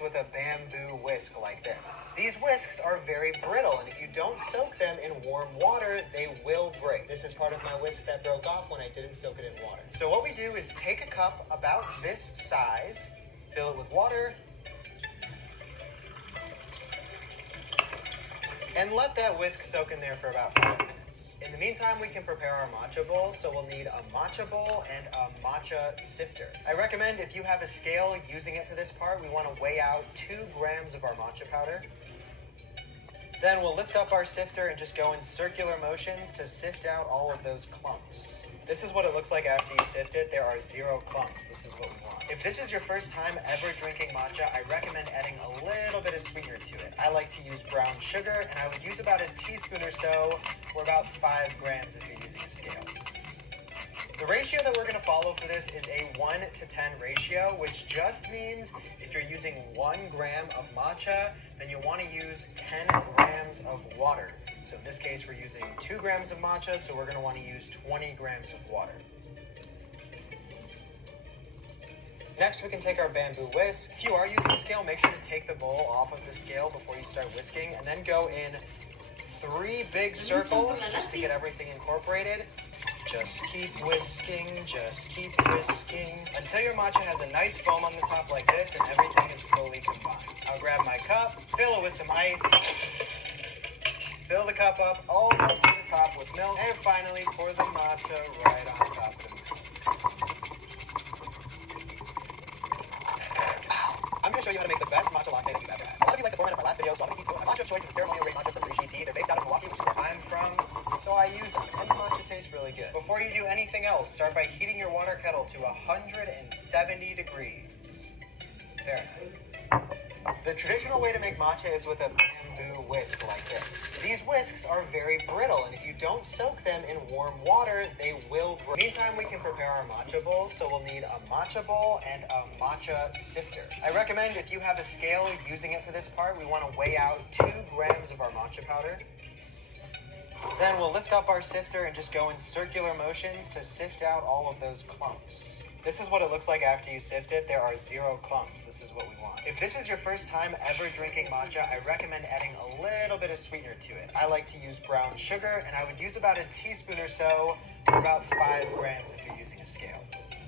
with a bamboo whisk like this. These whisks are very brittle, and if you don't soak them in warm water, they will break. This is part of my whisk that broke off when I didn't soak it in water. So what we do is take a cup about this size, fill it with water, and let that whisk soak in there for about 5 minutes. In the meantime, we can prepare our matcha bowl, so we'll need a matcha bowl and a matcha sifter. I recommend if you have a scale using it for this part, we want to weigh out 2 grams of our matcha powder. Then we'll lift up our sifter and just go in circular motions to sift out all of those clumps. This is what it looks like after you sift it. There are 0 clumps. This is what we want. If this is your first time ever drinking matcha, I recommend adding a little bit of sweetener to it. I like to use brown sugar, and I would use about a teaspoon or so, or about 5 grams if you're using a scale. The ratio that we're going to follow for this is a 1 to 10 ratio, which just means if you're using 1 gram of matcha, then you want to use 10 grams of water. So in this case, we're using 2 grams of matcha, so we're going to want to use 20 grams of water. Next, we can take our bamboo whisk. If you are using a scale, make sure to take the bowl off of the scale before you start whisking, and then go in 3 big circles just to get everything incorporated. Just keep whisking, until your matcha has a nice foam on the top like this and everything is fully combined. I'll grab my cup, fill it with some ice, fill the cup up almost to the top with milk, and finally pour the matcha right on top of the milk. I'm going to show you how to make the best matcha latte that you've ever had. A lot of you like the format of my last video, so I'm going to keep doing it. My matcha of choice is a ceremonial grade matcha from Rishi Tea. They're based out of Milwaukee, which is where I'm from, so I use them, and the matcha tastes really good. Before you do anything else, start by heating your water kettle to 170 degrees Fahrenheit. The traditional way to make matcha is with a bamboo whisk like this. These whisks are very brittle, and if you don't soak them in warm water, they will break. Meantime, we can prepare our matcha bowl, so we'll need a matcha bowl and a matcha sifter. I recommend if you have a scale using it for this part, we want to weigh out 2 grams of our matcha powder. Then we'll lift up our sifter and just go in circular motions to sift out all of those clumps. This is what it looks like after you sift it. There are 0 clumps. This is what we want. If this is your first time ever drinking matcha, I recommend adding a little bit of sweetener to it. I like to use brown sugar, and I would use about a teaspoon or so, or about 5 grams if you're using a scale.